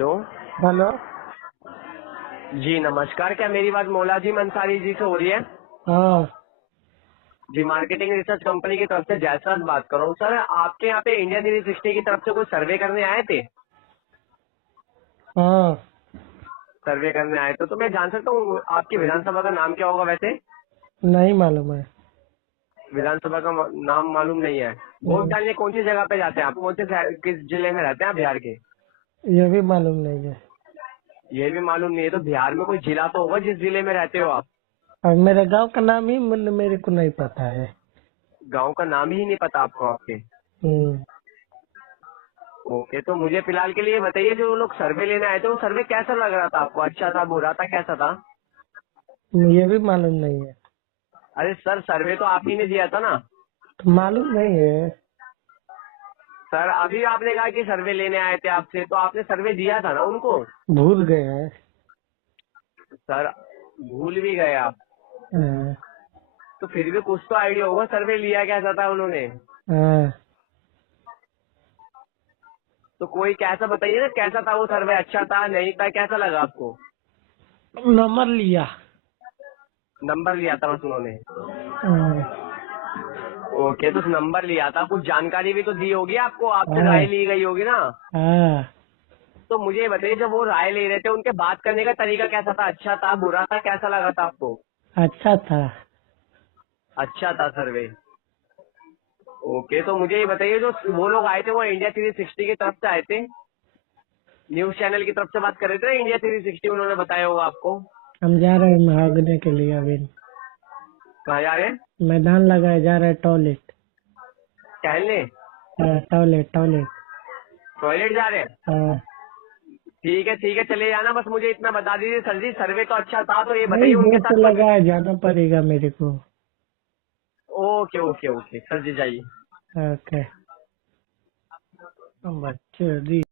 Hello. Hello. जी नमस्कार, क्या मेरी बात मौलाजी मंसारी जी से हो रही है? हाँ जी, मार्केटिंग रिसर्च कंपनी की तरफ से जयसर बात कर रहा हूँ। सर, आपके यहाँ पे इंडिया 360 की तरफ से कोई सर्वे करने आए थे? हाँ। सर्वे करने आए तो मैं जान सकता हूँ आपकी विधानसभा का नाम क्या होगा वैसे? नहीं मालूम है। विधानसभा का नाम मालूम नहीं है। वोट नहीं, डालने कौन सी जगह पे जाते हैं आप? कौन से किस जिले में रहते हैं आप बिहार के? ये भी मालूम नहीं है। ये भी मालूम नहीं है तो बिहार में कोई जिला तो होगा जिस जिले में रहते हो आप। और मेरे गांव का नाम ही मेरे को नहीं पता है। गांव का नाम ही नहीं पता आपको आपके? हम्म, ओके, तो मुझे फिलहाल के लिए बताइए, जो लोग सर्वे लेने आए थे वो सर्वे कैसा लग रहा था आपको? अच्छा था, बुरा था, कैसा था? ये भी मालूम नहीं है। अरे सर, सर्वे तो आप ही ने दिया था ना? तो मालूम नहीं है। सर, अभी आपने कहा कि सर्वे लेने आए थे आपसे, तो आपने सर्वे दिया था ना उनको? भूल गए हैं। सर, भूल भी गए आप? हाँ, तो फिर भी कुछ तो आइडिया होगा सर्वे लिया कैसा था उन्होंने। हाँ। तो कोई कैसा बताइए ना, कैसा था वो सर्वे? अच्छा था, नहीं था, कैसा लगा आपको? नंबर लिया। नंबर लिया था बस उन्होंने? हाँ, ओके, तो नंबर लिया था, कुछ जानकारी भी तो दी होगी आपको, आपसे हाँ, राय ली गई होगी ना? हाँ। तो मुझे ये बताइए, जब वो राय ले रहे थे उनके बात करने का तरीका कैसा था? अच्छा था, बुरा था, कैसा लगा था आपको? अच्छा था। अच्छा था सर्वे। ओके, तो मुझे ये बताइए, जो वो लोग आए थे वो इंडिया 360 की तरफ से आए थे? न्यूज चैनल की तरफ से बात कर रहे थे? इंडिया 360 उन्होंने बताया होगा आपको? हम जा रहे हैं भागने के लिए अभी। कहाँ जा रहे हैं? मैदान लगाए जा रहे हैं टॉयलेट। टहलने? Toilet toilet. टॉयलेट जा रहे हैं? हाँ। ठीक है ठीक है, चले जाना, बस मुझे इतना बता दीजिए सर जी, सर्वे तो अच्छा था, तो ये नहीं, बताइए उनके दोस्त साथ कोई। लगा है, जाना पड़ेगा मेरे को। ओके ओके ओके, सर जी जाइए। ओके। बच्चे दी